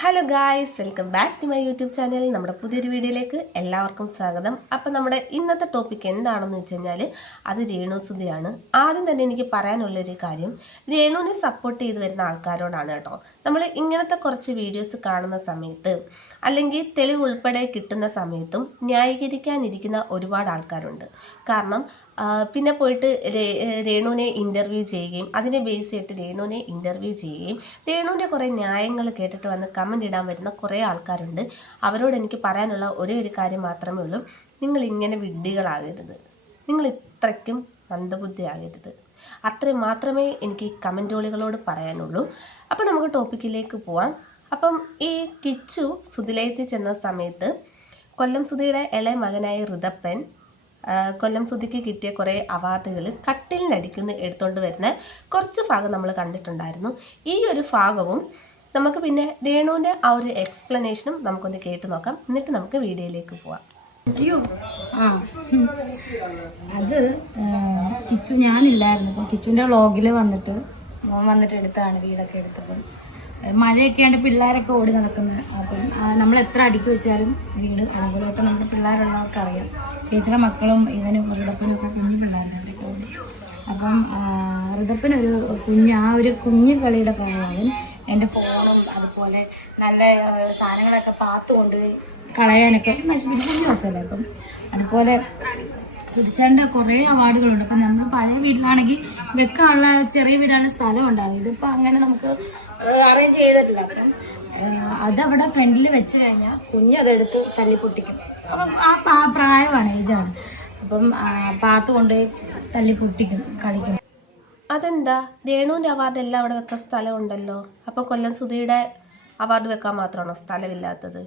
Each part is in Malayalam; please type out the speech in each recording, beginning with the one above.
Hello guys, welcome back to my YouTube channel. നമ്മുടെ പുതിയൊരു വീഡിയോയിലേക്ക് എല്ലാവർക്കും സ്വാഗതം. അപ്പം നമ്മുടെ ഇന്നത്തെ ടോപ്പിക് എന്താണെന്ന് വെച്ച് കഴിഞ്ഞാൽ അത് രേണുസുതിയാണ്. ആദ്യം തന്നെ എനിക്ക് പറയാനുള്ളൊരു കാര്യം, രേണുവിനെ സപ്പോർട്ട് ചെയ്ത് വരുന്ന ആൾക്കാരോടാണ് കേട്ടോ. നമ്മൾ ഇങ്ങനത്തെ കുറച്ച് വീഡിയോസ് കാണുന്ന സമയത്ത് അല്ലെങ്കിൽ തെളിവ് ഉൾപ്പെടെ കിട്ടുന്ന സമയത്തും ന്യായീകരിക്കാനിരിക്കുന്ന ഒരുപാട് ആൾക്കാരുണ്ട്. കാരണം പിന്നെ പോയിട്ട് രേണുവിനെ ഇൻ്റർവ്യൂ ചെയ്യുകയും അതിനെ ബേസ് ചെയ്തിട്ട് രേണുവിനെ ഇൻ്റർവ്യൂ ചെയ്യുകയും രേണുവിൻ്റെ കുറേ ന്യായങ്ങൾ കേട്ടിട്ട് വന്ന് കമൻ്റ് ഇടാൻ വരുന്ന കുറേ ആൾക്കാരുണ്ട്. അവരോട് എനിക്ക് പറയാനുള്ള ഒരേ ഒരു കാര്യം മാത്രമേ ഉള്ളൂ, നിങ്ങൾ ഇങ്ങനെ വിഡ്ഢികളാകരുത്, നിങ്ങൾ ഇത്രയ്ക്കും മന്ദബുദ്ധിയാകരുത്. അത്രയും മാത്രമേ എനിക്ക് ഈ കമൻറ്റോളികളോട് പറയാനുള്ളൂ. അപ്പോൾ നമുക്ക് ടോപ്പിക്കിലേക്ക് പോവാം. അപ്പം ഈ കിച്ചു സുതിലയത്തിൽ ചെന്ന സമയത്ത് കൊല്ലം സുധിയുടെ ഇളയ മകനായ ഋതപ്പൻ കൊല്ലം സുധിക്ക് കിട്ടിയ കുറേ അവാർഡുകൾ കട്ടിലിനടിക്കുന്ന എടുത്തുകൊണ്ട് വരുന്ന കുറച്ച് ഭാഗം നമ്മൾ കണ്ടിട്ടുണ്ടായിരുന്നു. ഈ ഒരു ഭാഗവും നമുക്ക് പിന്നെ രേണുവിൻ്റെ ആ ഒരു എക്സ്പ്ലനേഷനും നമുക്കൊന്ന് കേട്ട് നോക്കാം. എന്നിട്ട് നമുക്ക് വീഡിയോയിലേക്ക് പോവാം. അത് കിച്ചു ഞാനില്ലായിരുന്നു. അപ്പം കിച്ചുവിൻ്റെ വ്ളോഗിൽ വന്നിട്ട് എടുത്താണ് വീടൊക്കെ എടുത്തപ്പം മഴയൊക്കെ ആണ്ട് പിള്ളേരൊക്കെ ഓടി നടക്കുന്നത്. അപ്പം നമ്മൾ എത്ര അടുക്കി വെച്ചാലും വീട് അതുപോലെ ഇപ്പം നമ്മുടെ പിള്ളേരുള്ളവർക്ക് അറിയാം. ചേച്ചിയുടെ മക്കളും ഇവനും ഋതപ്പനും ഒക്കെ കുഞ്ഞു പിള്ളേരുടെ അവിടെയൊക്കെ ഓടി. അപ്പം ഋതപ്പനൊരു ഒരു കുഞ്ഞു കളിയുടെ ഭാഗമായും എൻ്റെ ഫോണും അതുപോലെ നല്ല സാധനങ്ങളൊക്കെ പാത്ത് കൊണ്ടുപോയി കളയാനൊക്കെ നശിപ്പിക്കുന്ന വെച്ചല്ലേ. അപ്പം അതുപോലെ സുധിച്ചേട്ടൻ്റെ കുറേ അവാർഡുകളുണ്ട്. അപ്പം നമ്മൾ പഴയ വീട്ടിലാണെങ്കിൽ വെക്കാനുള്ള ചെറിയ വീടാനുള്ള സ്ഥലം ഉണ്ടാകും. ഇതിപ്പോൾ അങ്ങനെ നമുക്ക് അറേഞ്ച് ചെയ്തിട്ടില്ല. അപ്പം അതവിടെ ഫ്രണ്ടിൽ വെച്ച് കഴിഞ്ഞാൽ കുഞ്ഞതെടുത്ത് തല്ലി പൊട്ടിക്കും. അപ്പം ആ പ്രായമാണ്, ഏജാണ്. അപ്പം പാത്ത് കൊണ്ട് തല്ലി പൊട്ടിക്കും, കളിക്കും. അതെന്താ, രേണുവിൻ്റെ അവാർഡ് എല്ലാം അവിടെ വെക്കാൻ സ്ഥലമുണ്ടല്ലോ. അപ്പോൾ കൊല്ലം സുധിയുടെ അവാർഡ് വെക്കാൻ മാത്രമാണോ സ്ഥലമില്ലാത്തത്?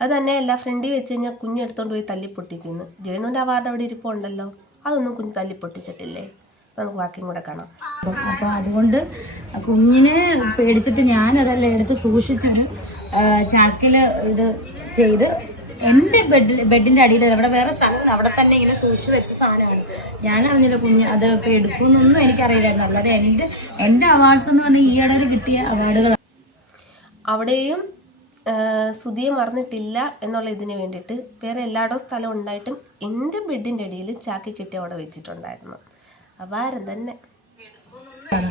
അത് തന്നെയല്ല, ഫ്രണ്ടിൽ വെച്ച് കഴിഞ്ഞാൽ കുഞ്ഞെടുത്തോണ്ട് പോയി തല്ലിപ്പൊട്ടിക്കുന്നു. രേണുവിൻ്റെ അവാർഡ് അവിടെ ഇരിപ്പുണ്ടല്ലോ, അതൊന്നും കുഞ്ഞ് തല്ലിപ്പൊട്ടിച്ചിട്ടില്ലേ? നമുക്ക് ബാക്കിയും കൂടെ കാണാം. അപ്പോൾ അതുകൊണ്ട് കുഞ്ഞിനെ പേടിച്ചിട്ട് ഞാനതെല്ലാം എടുത്ത് സൂക്ഷിച്ചൊരു ചാക്കിൽ ഇത് ചെയ്ത് എൻ്റെ ബെഡിൻ്റെ അടിയിൽ അവിടെ വേറെ സ്ഥലം അവിടെ തന്നെ ഇങ്ങനെ സൂക്ഷിച്ച് വെച്ച സാധനമാണ്. ഞാനറിഞ്ഞില്ല കുഞ്ഞ് അതൊക്കെ എടുക്കുമെന്നൊന്നും എനിക്കറിയില്ലായിരുന്നു. അല്ലാതെ എൻ്റെ അവാർഡ്സ് എന്ന് പറഞ്ഞാൽ ഈയിടെ കിട്ടിയ അവാർഡുകളാണ്. അവിടെയും സുധിയെ മറന്നിട്ടില്ല എന്നുള്ള ഇതിന് വേണ്ടിയിട്ട് വേറെ എല്ലായിടവും സ്ഥലം ഉണ്ടായിട്ടും എൻ്റെ ബെഡിൻ്റെ അടിയിൽ ചാക്കി കെട്ടി അവിടെ വെച്ചിട്ടുണ്ടായിരുന്നു. അപാരം തന്നെ.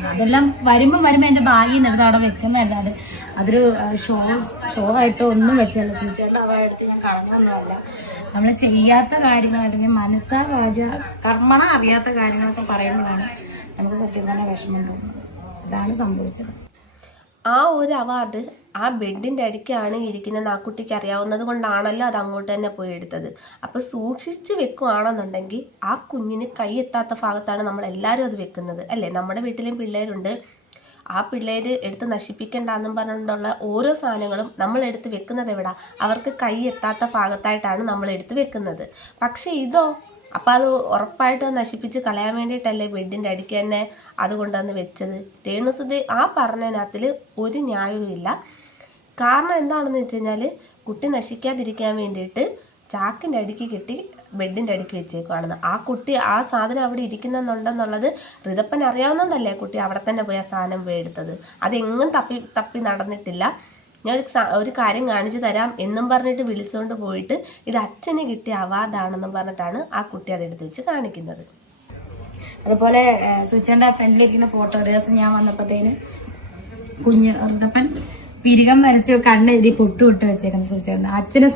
അതെല്ലാം വരുമ്പോൾ എൻ്റെ ഭാഗ്യം നിർത്തി അവിടെ വെക്കുന്നതല്ലാതെ അതൊരു ഷോ ആയിട്ടോ ഒന്നും വെച്ചല്ല. സൂചിച്ചേട്ടൻ്റെ അവാർഡെടുത്ത് ഞാൻ കളഞ്ഞൊന്നുമല്ല. നമ്മൾ ചെയ്യാത്ത കാര്യങ്ങൾ അല്ലെങ്കിൽ മനസ്സാ വാച കർമ്മണ അറിയാത്ത കാര്യങ്ങളൊക്കെ പറയുമ്പോഴാണ് നമുക്ക് സത്യം തന്നെ വിഷമം തോന്നുന്നത്. അതാണ് സംഭവിച്ചത്. ആ ഒരു അവാർഡ് ആ ബെഡിൻ്റെ അടിക്കാണ് ഇരിക്കുന്നത് ആ കുട്ടിക്ക് അറിയാവുന്നത് കൊണ്ടാണല്ലോ അത് അങ്ങോട്ട് തന്നെ പോയി എടുത്തത്. അപ്പോൾ സൂക്ഷിച്ച് വെക്കുകയാണെന്നുണ്ടെങ്കിൽ ആ കുഞ്ഞിന് കൈ എത്താത്ത ഭാഗത്താണ് നമ്മളെല്ലാവരും അത് വെക്കുന്നത് അല്ലേ. നമ്മുടെ വീട്ടിലെയും പിള്ളേരുണ്ട്, ആ പിള്ളേർ എടുത്ത് നശിപ്പിക്കേണ്ടെന്നും പറഞ്ഞുകൊണ്ടുള്ള ഓരോ സാധനങ്ങളും നമ്മളെടുത്ത് വെക്കുന്നത് എവിടാ, അവർക്ക് കൈ എത്താത്ത ഭാഗത്തായിട്ടാണ് നമ്മളെടുത്ത് വെക്കുന്നത്. പക്ഷേ ഇതോ, അപ്പം അത് ഉറപ്പായിട്ട് നശിപ്പിച്ച് കളയാൻ വേണ്ടിയിട്ടല്ലേ ബെഡിൻ്റെ അടിക്ക് തന്നെ അതുകൊണ്ടുവന്ന് വെച്ചത്. രേണുസുധി ആ പറഞ്ഞതിനകത്തിൽ ഒരു ന്യായവും ഇല്ല. കാരണം എന്താണെന്ന് വെച്ച് കഴിഞ്ഞാൽ കുട്ടി നശിക്കാതിരിക്കാൻ വേണ്ടിയിട്ട് ചാക്കിൻ്റെ അടിക്ക് കെട്ടി ബെഡിൻ്റെ അടിക്ക് വെച്ചേക്കുവാണെന്ന്. ആ കുട്ടി ആ സാധനം അവിടെ ഇരിക്കുന്നുണ്ടെന്നുള്ളത് ഋതപ്പൻ അറിയാവുന്നതുകൊണ്ടല്ലേ കുട്ടി അവിടെ തന്നെ പോയി ആ സാധനം പോയി എടുത്തത്. അതെങ്ങും തപ്പി നടന്നിട്ടില്ല. ഞാൻ ഒരു കാര്യം കാണിച്ചു തരാം എന്നും പറഞ്ഞിട്ട് വിളിച്ചുകൊണ്ട് പോയിട്ട് ഇത് അച്ഛന് കിട്ടിയ അവാർഡാണെന്നും പറഞ്ഞിട്ടാണ് ആ കുട്ടി അതെടുത്ത് വെച്ച് കാണിക്കുന്നത്. അതുപോലെ സുചേൻ്റെ ഫ്രണ്ടിലിരിക്കുന്ന ഫോട്ടോ ഒരു ദിവസം ഞാൻ വന്നപ്പോഴത്തേന് കുഞ്ഞ് ഋതപ്പൻ പിരികം വരച്ച് കണ്ണെഴുതി പൊട്ടുവിട്ട് വെച്ചേക്കുന്നത് സുചേട്ടൻ. അച്ഛനെ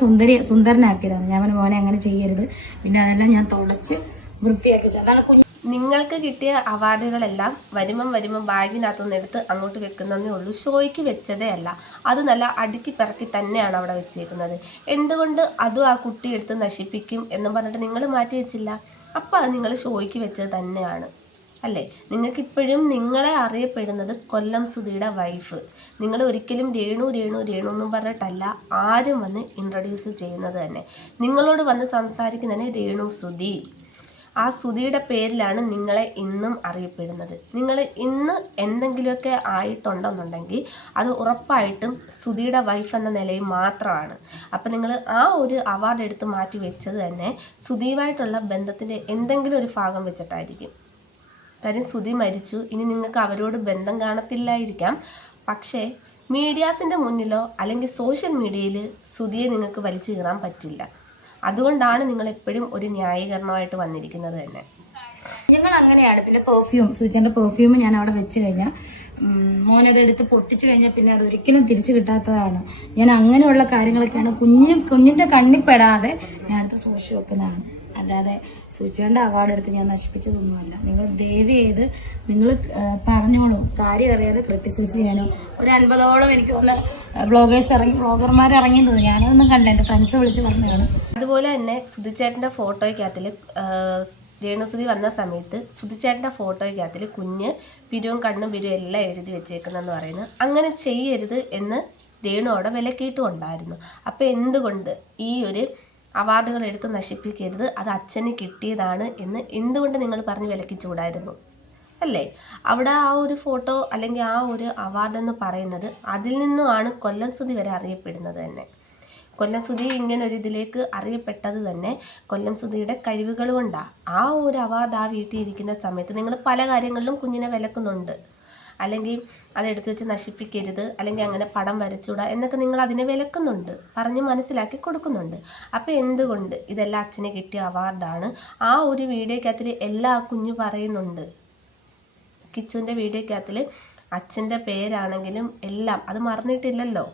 സുന്ദരനാക്കിയതാണ്. ഞാൻ മോനെ അങ്ങനെ ചെയ്യരുത്, പിന്നെ അതെല്ലാം ഞാൻ തുടച്ച് വൃത്തിയാക്കിച്ചു. അതാണ് കുഞ്ഞ്. നിങ്ങൾക്ക് കിട്ടിയ അവാർഡുകളെല്ലാം വരുമ്പം ബാഗിനകത്തുനിന്ന് എടുത്ത് അങ്ങോട്ട് വെക്കുന്നതേ ഉള്ളൂ. ഷോയ്ക്ക് വെച്ചതേ അല്ല. അത് നല്ല അടുക്കി പിറക്കി തന്നെയാണ് അവിടെ വെച്ചേക്കുന്നത്. എന്തുകൊണ്ട് അതും ആ കുട്ടി എടുത്ത് നശിപ്പിക്കും എന്നും പറഞ്ഞിട്ട് നിങ്ങൾ മാറ്റി വെച്ചില്ല? അപ്പം അത് നിങ്ങൾ ഷോയ്ക്ക് വെച്ചത് തന്നെയാണ് അല്ലേ. നിങ്ങൾക്കിപ്പോഴും നിങ്ങളെ അറിയപ്പെടുന്നത് കൊല്ലം സുധിയുടെ വൈഫ്. നിങ്ങൾ ഒരിക്കലും രേണു എന്നും പറഞ്ഞിട്ടല്ല ആരും വന്ന് ഇൻട്രൊഡ്യൂസ് ചെയ്യുന്നത് തന്നെ. നിങ്ങളോട് വന്ന് സംസാരിക്കുന്നതന്നെ രേണു സുധി. ആ സുധിയുടെ പേരിലാണ് നിങ്ങളെ ഇന്നും അറിയപ്പെടുന്നത്. നിങ്ങൾ ഇന്ന് എന്തെങ്കിലുമൊക്കെ ആയിട്ടുണ്ടെന്നുണ്ടെങ്കിൽ അത് ഉറപ്പായിട്ടും സുധിയുടെ വൈഫ് എന്ന നിലയിൽ മാത്രമാണ്. അപ്പം നിങ്ങൾ ആ ഒരു അവാർഡ് എടുത്ത് മാറ്റി വെച്ചത് തന്നെ സുധിയുമായിട്ടുള്ള ബന്ധത്തിൻ്റെ എന്തെങ്കിലും ഒരു ഭാഗം വെച്ചിട്ടായിരിക്കും. കാര്യം സുധി മരിച്ചു, ഇനി നിങ്ങൾക്ക് അവരോട് ബന്ധം കാണത്തില്ലായിരിക്കാം. പക്ഷേ മീഡിയാസിൻ്റെ മുന്നിലോ അല്ലെങ്കിൽ സോഷ്യൽ മീഡിയയിൽ സുധിയെ നിങ്ങൾക്ക് വലിച്ചു കീറാൻ പറ്റില്ല. അതുകൊണ്ടാണ് നിങ്ങൾ എപ്പോഴും ഒരു ന്യായീകരണമായിട്ട് വന്നിരിക്കുന്നത് തന്നെ. ഞങ്ങൾ അങ്ങനെയാണ്. പിന്നെ സൂചിന്റെ പെർഫ്യൂം ഞാൻ അവിടെ വെച്ച് കഴിഞ്ഞാൽ മോനതെടുത്ത് പൊട്ടിച്ചു കഴിഞ്ഞാൽ പിന്നെ അത് ഒരിക്കലും തിരിച്ചു കിട്ടാത്തതാണ്. ഞാൻ അങ്ങനെയുള്ള കാര്യങ്ങളൊക്കെയാണ് കുഞ്ഞിന്റെ കണ്ണിപ്പെടാതെ ഞാൻ അടുത്ത് സൂക്ഷിച്ചു വെക്കുന്നതാണ്. അല്ലാതെ സൂചിയുടെ അവാർഡ് എടുത്ത് ഞാൻ നശിപ്പിച്ചതൊന്നുമല്ല. നിങ്ങൾ ദയവ് ചെയ്ത് നിങ്ങൾ പറഞ്ഞോളൂ, കാര്യം അറിയാതെ ക്രിറ്റിസൈസ് ചെയ്യാനോ. ഒരു 50ഓളം എനിക്ക് തോന്നുന്ന ബ്ലോഗർമാർ ഇറങ്ങി തോന്നി. ഞാനതൊന്നും കണ്ടില്ല, എൻ്റെ ഫ്രണ്ട്സ് വിളിച്ച് പറഞ്ഞതാണ്. അതുപോലെ തന്നെ സുധിച്ചേട്ടൻ്റെ ഫോട്ടോയ്ക്കകത്തിൽ രേണുസുതി വന്ന സമയത്ത് സുധിച്ചേട്ടൻ്റെ ഫോട്ടോയ്ക്കകത്തിൽ കുഞ്ഞ് പിരിവും കണ്ണും പിരിവും എല്ലാം എഴുതി വെച്ചേക്കുന്നെന്ന് പറയുന്നു. അങ്ങനെ ചെയ്യരുത് എന്ന് രേണു അവിടെ വിലക്കിയിട്ടുണ്ടായിരുന്നു. അപ്പോൾ എന്തുകൊണ്ട് ഈ ഒരു അവാർഡുകൾ എടുത്ത് നശിപ്പിക്കരുത്, അത് അച്ഛന് കിട്ടിയതാണ് എന്ന് എന്തുകൊണ്ട് നിങ്ങൾ പറഞ്ഞ് വിലക്കിച്ചൂടായിരുന്നു അല്ലേ? അവിടെ ആ ഒരു ഫോട്ടോ അല്ലെങ്കിൽ ആ ഒരു അവാർഡെന്ന് പറയുന്നത് അതിൽ നിന്നുമാണ് കൊല്ലം സുധി വരെ അറിയപ്പെടുന്നത് തന്നെ. കൊല്ലം സുധി ഇങ്ങനെ ഒരു ഇതിലേക്ക് അറിയപ്പെട്ടത് തന്നെ കൊല്ലം സുധിയുടെ കഴിവുകൾ കൊണ്ടാണ്. ആ ഒരു അവാർഡ് ആ വീട്ടിൽ ഇരിക്കുന്ന സമയത്ത് നിങ്ങൾ പല കാര്യങ്ങളിലും കുഞ്ഞിനെ വിലക്കുന്നുണ്ട്, അല്ലെങ്കിൽ അതെടുത്ത് വെച്ച് നശിപ്പിക്കരുത്, അല്ലെങ്കിൽ അങ്ങനെ പടം വരച്ചൂടാ എന്നൊക്കെ നിങ്ങൾ അതിനെ വിലക്കുന്നുണ്ട്, പറഞ്ഞ് മനസ്സിലാക്കി കൊടുക്കുന്നുണ്ട്. അപ്പോൾ എന്തുകൊണ്ട് ഇതെല്ലാം അച്ഛന് കിട്ടിയ അവാർഡാണ്? ആ ഒരു വീഡിയോക്കകത്തിൽ എല്ലാ കുഞ്ഞു പറയുന്നുണ്ട്. കിച്ചുവിൻ്റെ വീഡിയോക്കകത്തിൽ അച്ഛൻ്റെ പേരാണെങ്കിലും എല്ലാം അത് മറന്നിട്ടില്ലല്ലോ.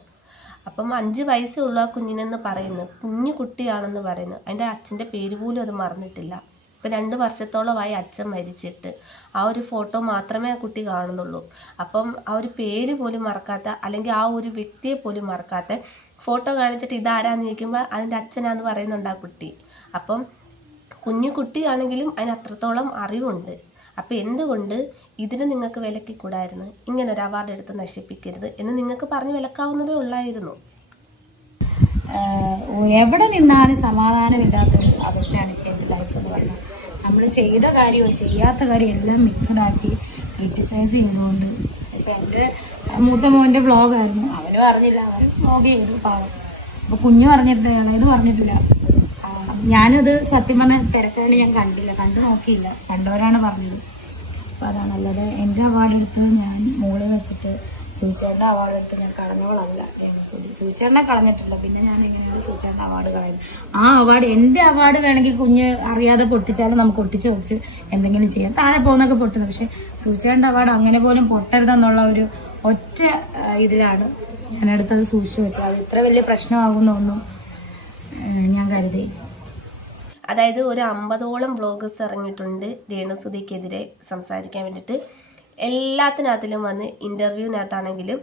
അപ്പം 5 വയസ്സേ ഉള്ളൂ ആ കുഞ്ഞിനെന്ന് പറയുന്നു, കുഞ്ഞു കുട്ടിയാണെന്ന് പറയുന്നു. അതിൻ്റെ അച്ഛൻ്റെ പേര് പോലും അത് മറന്നിട്ടില്ല. ഇപ്പം 2 വർഷത്തോളമായി അച്ഛൻ മരിച്ചിട്ട് ആ ഒരു ഫോട്ടോ മാത്രമേ ആ കുട്ടി കാണുന്നുള്ളൂ. അപ്പം ആ ഒരു പേര് പോലും മറക്കാത്ത, അല്ലെങ്കിൽ ആ ഒരു വ്യക്തിയെ പോലും മറക്കാത്ത ഫോട്ടോ കാണിച്ചിട്ട് ഇതാരാന്ന് ചോദിക്കുമ്പോൾ അതിൻ്റെ അച്ഛനാന്ന് പറയുന്നുണ്ട് ആ കുട്ടി. അപ്പം കുഞ്ഞു കുട്ടിയാണെങ്കിലും അതിന് അത്രത്തോളം അറിവുണ്ട്. അപ്പോൾ എന്തുകൊണ്ട് ഇതിന് നിങ്ങൾക്ക് വിലക്കിക്കൂടായിരുന്നു? ഇങ്ങനൊരു അവാർഡ് എടുത്ത് നശിപ്പിക്കരുത് എന്ന് നിങ്ങൾക്ക് പറഞ്ഞ് വിലക്കാവുന്നതേ ഉള്ളായിരുന്നു. എവിടെ നിന്നാലും സമാധാനമില്ലാത്തൊരു അവസ്ഥയാണ് ഇപ്പോൾ എൻ്റെ ലൈഫ് എന്ന് പറഞ്ഞാൽ. നമ്മൾ ചെയ്ത കാര്യമോ ചെയ്യാത്ത കാര്യം എല്ലാം മിക്സഡാക്കി ക്രിറ്റിസൈസ് ചെയ്തുകൊണ്ട്. ഇപ്പം എൻ്റെ മൂത്ത മോൻ്റെ വ്ളോഗായിരുന്നു, അവന് പറഞ്ഞില്ല, അവൻ വ്ളോഗ് ചെയ്തു പാവം. അപ്പോൾ കുഞ്ഞ് പറഞ്ഞിട്ടില്ല, ഇളയത് പറഞ്ഞിട്ടില്ല. ഞാനത് സത്യം പറഞ്ഞാൽ തിരക്കാണ്ട് ഞാൻ കണ്ടില്ല, കണ്ടു നോക്കിയില്ല, കണ്ടവരാണ് പറഞ്ഞത്. അപ്പോൾ അതാണ്. അല്ലാതെ എൻ്റെ അവാർഡ് എടുത്ത് ഞാൻ മോളിൽ വെച്ചിട്ട് സൂചിച്ചേട്ടൻ്റെ അവാർഡ് എടുത്ത് ഞാൻ കളഞ്ഞവളല്ല രേണുസുതി. സൂചിച്ചേട്ടനെ കളഞ്ഞിട്ടില്ല, പിന്നെ ഞാൻ എങ്ങനെയാണ് സൂചിച്ചേട്ടൻ്റെ അവാർഡ് കളയുന്നത്? ആ അവാർഡ് എൻ്റെ അവാർഡ് വേണമെങ്കിൽ കുഞ്ഞ് അറിയാതെ പൊട്ടിച്ചാലും നമുക്ക് ഒട്ടിച്ച് എന്തെങ്കിലും ചെയ്യാം, താഴെ പോകുന്നൊക്കെ പൊട്ടുന്നത്. പക്ഷേ സൂചിച്ചേട്ടൻ്റെ അവാർഡ് അങ്ങനെ പോലും പൊട്ടരുതെന്നുള്ള ഒരു ഒറ്റ ഇതിലാണ് ഞാനെടുത്തത് സൂക്ഷിച്ച് വെച്ചത്. അത് ഇത്ര വലിയ പ്രശ്നമാകുന്നൊന്നും ഞാൻ കരുതി. അതായത് ഒരു 50ഓളം വ്ളോഗേഴ്സ് ഇറങ്ങിയിട്ടുണ്ട് രേണുസുതിക്കെതിരെ സംസാരിക്കാൻ വേണ്ടിയിട്ട്. എല്ലാത്തിനകത്തിലും വന്ന് ഇൻ്റർവ്യൂവിനകത്താണെങ്കിലും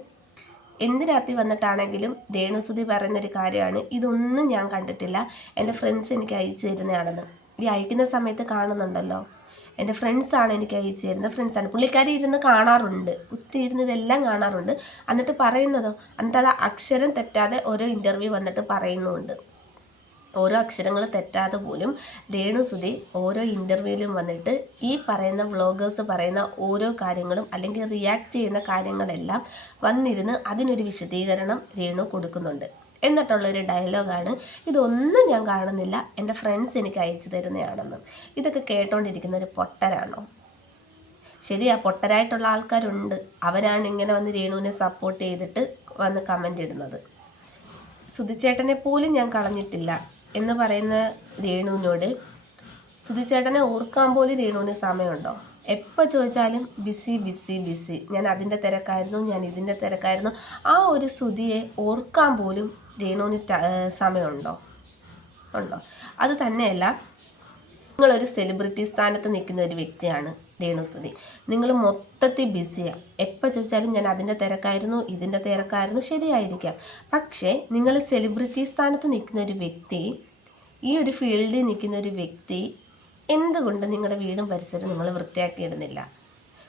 എന്തിനകത്ത് വന്നിട്ടാണെങ്കിലും രേണുസുതി പറയുന്നൊരു കാര്യമാണ്, ഇതൊന്നും ഞാൻ കണ്ടിട്ടില്ല, എൻ്റെ ഫ്രണ്ട്സ് എനിക്ക് അയച്ചു തരുന്നതാണെന്ന്. ഈ അയക്കുന്ന സമയത്ത് കാണുന്നുണ്ടല്ലോ, എൻ്റെ ഫ്രണ്ട്സാണ് എനിക്ക് അയച്ചു തരുന്നത്, ഫ്രണ്ട്സാണ്. പുള്ളിക്കാരി ഇരുന്ന് കാണാറുണ്ട്, കുത്തിയിരുന്നതെല്ലാം കാണാറുണ്ട്. എന്നിട്ട് പറയുന്നതോ, എന്നിട്ട് അത് അക്ഷരം തെറ്റാതെ ഓരോ ഇൻ്റർവ്യൂ വന്നിട്ട് പറയുന്നുമുണ്ട്. ഓരോ അക്ഷരങ്ങൾ തെറ്റാതെ പോലും രേണുസുതി ഓരോ ഇൻ്റർവ്യൂവിലും വന്നിട്ട് ഈ പറയുന്ന വ്ളോഗേഴ്സ് പറയുന്ന ഓരോ കാര്യങ്ങളും അല്ലെങ്കിൽ റിയാക്ട് ചെയ്യുന്ന കാര്യങ്ങളെല്ലാം വന്നിരുന്ന് അതിനൊരു വിശദീകരണം രേണു കൊടുക്കുന്നുണ്ട്. എന്നിട്ടുള്ളൊരു ഡയലോഗാണ്, ഇതൊന്നും ഞാൻ കാണുന്നില്ല, എൻ്റെ ഫ്രണ്ട്സ് എനിക്ക് അയച്ചു തരുന്നതാണെന്ന്. ഇതൊക്കെ കേട്ടോണ്ടിരിക്കുന്ന ഒരു പൊട്ടരാണോ? ശരിയാ, പൊട്ടരായിട്ടുള്ള ആൾക്കാരുണ്ട്, അവരാണ് ഇങ്ങനെ വന്ന് രേണുവിനെ സപ്പോർട്ട് ചെയ്തിട്ട് വന്ന് കമൻ്റ് ഇടുന്നത്. സുധിച്ചേട്ടനെ പോലും ഞാൻ കളഞ്ഞിട്ടില്ല എന്ന് പറയുന്ന രേണുവിനോട് സുധിച്ചേട്ടനെ ഓർക്കാൻ പോലും രേണുവിന് സമയമുണ്ടോ? എപ്പോൾ ചോദിച്ചാലും ബിസി ബിസി ബിസി, ഞാൻ അതിൻ്റെ തിരക്കായിരുന്നു, ഞാൻ ഇതിൻ്റെ തിരക്കായിരുന്നു. ആ ഒരു സുധിയെ ഓർക്കാൻ പോലും രേണുവിന് സമയമുണ്ടോ? ഉണ്ടോ? അത് തന്നെയല്ല, നിങ്ങളൊരു സെലിബ്രിറ്റി സ്ഥാനത്ത് നിൽക്കുന്ന ഒരു വ്യക്തിയാണ് രേണുസുതി. നിങ്ങൾ മൊത്തത്തിൽ ബിസിയാണ്. എപ്പോൾ ചോദിച്ചാലും ഞാൻ അതിൻ്റെ തിരക്കായിരുന്നു, ഇതിൻ്റെ തിരക്കായിരുന്നു, ശരിയായിരിക്കാം. പക്ഷേ നിങ്ങൾ സെലിബ്രിറ്റി സ്ഥാനത്ത് നിൽക്കുന്ന ഒരു വ്യക്തി, ഈ ഒരു ഫീൽഡിൽ നിൽക്കുന്ന ഒരു വ്യക്തി, എന്തുകൊണ്ട് നിങ്ങളുടെ വീടും പരിസരവും നിങ്ങൾ വൃത്തിയാക്കിയിടുന്നില്ല?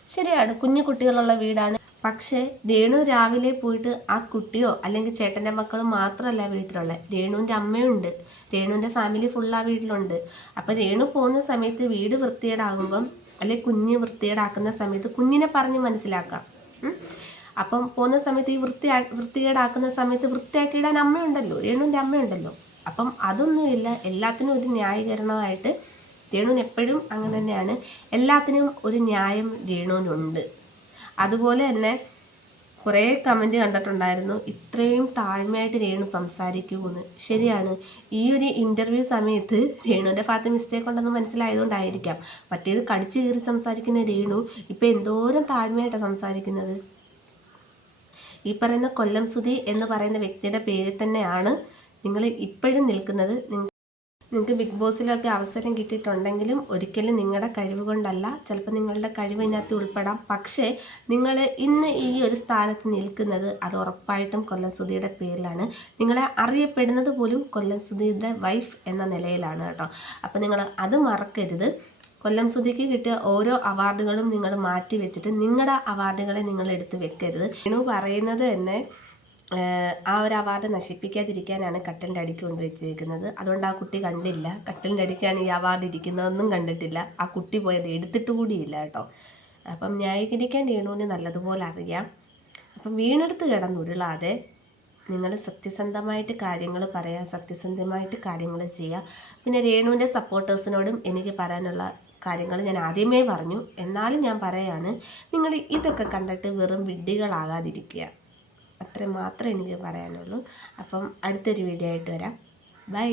ശരിയാണ്, കുഞ്ഞു കുട്ടികളുള്ള വീടാണ്. പക്ഷേ രേണു രാവിലെ പോയിട്ട് ആ കുട്ടിയോ അല്ലെങ്കിൽ ചേട്ടൻ്റെ മക്കളും മാത്രമല്ല വീട്ടിലുള്ള, രേണുവിൻ്റെ അമ്മയുണ്ട്, രേണുവിൻ്റെ ഫാമിലി ഫുൾ ആ വീട്ടിലുണ്ട്. അപ്പോൾ രേണു പോകുന്ന സമയത്ത് വീട് വൃത്തികേടാകുമ്പം അല്ലെങ്കിൽ കുഞ്ഞ് വൃത്തികേടാക്കുന്ന സമയത്ത് കുഞ്ഞിനെ പറഞ്ഞ് മനസ്സിലാക്കാം. അപ്പം പോകുന്ന സമയത്ത് ഈ വൃത്തികേടാക്കുന്ന സമയത്ത് വൃത്തിയാക്കിയിടാൻ അമ്മയുണ്ടല്ലോ, രേണുവിൻ്റെ അമ്മയുണ്ടല്ലോ. അപ്പം അതൊന്നുമില്ല, എല്ലാത്തിനും ഒരു ന്യായീകരണമായിട്ട് രേണുവിന് എപ്പോഴും അങ്ങനെ തന്നെയാണ്. എല്ലാത്തിനും ഒരു ന്യായം രേണുവിനുണ്ട്. അതുപോലെ തന്നെ കുറേ കമൻറ്റ് കണ്ടിട്ടുണ്ടായിരുന്നു, ഇത്രയും താഴ്മയായിട്ട് രേണു സംസാരിക്കുമെന്ന്. ശരിയാണ്, ഈ ഒരു ഇൻ്റർവ്യൂ സമയത്ത് രേണുവിൻ്റെ ഭാഗത്ത് മിസ്റ്റേക്ക് ഉണ്ടെന്ന് മനസ്സിലായതുകൊണ്ടായിരിക്കാം. മറ്റേത് കടിച്ചു കീറി സംസാരിക്കുന്ന രേണു ഇപ്പം എന്തോരം താഴ്മയായിട്ടാണ് സംസാരിക്കുന്നത്. ഈ പറയുന്ന കൊല്ലം സുധി എന്ന് പറയുന്ന വ്യക്തിയുടെ പേരിൽ തന്നെയാണ് നിങ്ങൾ ഇപ്പോഴും നിൽക്കുന്നത്. നിങ്ങൾക്ക് ബിഗ് ബോസിലൊക്കെ അവസരം കിട്ടിയിട്ടുണ്ടെങ്കിലും ഒരിക്കലും നിങ്ങളുടെ കഴിവ് കൊണ്ടല്ല. ചിലപ്പോൾ നിങ്ങളുടെ കഴിവ് ഇതിനകത്ത് ഉൾപ്പെടാം. പക്ഷേ നിങ്ങൾ ഇന്ന് ഈ ഒരു സ്ഥാനത്ത് നിൽക്കുന്നത് അത് ഉറപ്പായിട്ടും കൊല്ലം സുധിയുടെ പേരിലാണ്. നിങ്ങളെ അറിയപ്പെടുന്നത് പോലും കൊല്ലം സുധിയുടെ വൈഫ് എന്ന നിലയിലാണ് കേട്ടോ. അപ്പോൾ നിങ്ങൾ അത് മറക്കരുത്. കൊല്ലം സുധിക്ക് കിട്ടിയ ഓരോ അവാർഡുകളും നിങ്ങൾ മാറ്റി വെച്ചിട്ട് നിങ്ങളുടെ അവാർഡുകളെ നിങ്ങൾ എടുത്ത് വെക്കരുത്. രേണു പറയുന്നത് തന്നെ ആ ഒരു അവാർഡ് നശിപ്പിക്കാതിരിക്കാനാണ് കട്ടലിൻ്റെ അടിക്ക് കൊണ്ടുവച്ചേക്കുന്നത്. അതുകൊണ്ട് ആ കുട്ടി കണ്ടില്ല. കട്ടലിൻ്റെ അടിക്കാണ് ഈ അവാർഡ് ഇരിക്കുന്നതൊന്നും കണ്ടിട്ടില്ല. ആ കുട്ടി പോയത് എടുത്തിട്ട് കൂടിയില്ല കേട്ടോ. അപ്പം ന്യായീകരിക്കാൻ രേണുവിന് നല്ലതുപോലെ അറിയാം. അപ്പം വീണെടുത്ത് കിടന്നുരുളാതെ നിങ്ങൾ സത്യസന്ധമായിട്ട് കാര്യങ്ങൾ പറയുക, സത്യസന്ധമായിട്ട് കാര്യങ്ങൾ ചെയ്യുക. പിന്നെ രേണുവിൻ്റെ സപ്പോർട്ടേഴ്സിനോടും എനിക്ക് പറയാനുള്ള കാര്യങ്ങൾ ഞാൻ ആദ്യമേ പറഞ്ഞു, എന്നാലും ഞാൻ പറയാണ്, നിങ്ങൾ ഇതൊക്കെ കണ്ടിട്ട് വെറും വിഡ്ഢികളാകാതിരിക്കുക. അത്രയും മാത്രമേ എനിക്ക് പറയാനുള്ളൂ. അപ്പം അടുത്തൊരു വീഡിയോ ആയിട്ട് വരാം. ബൈ.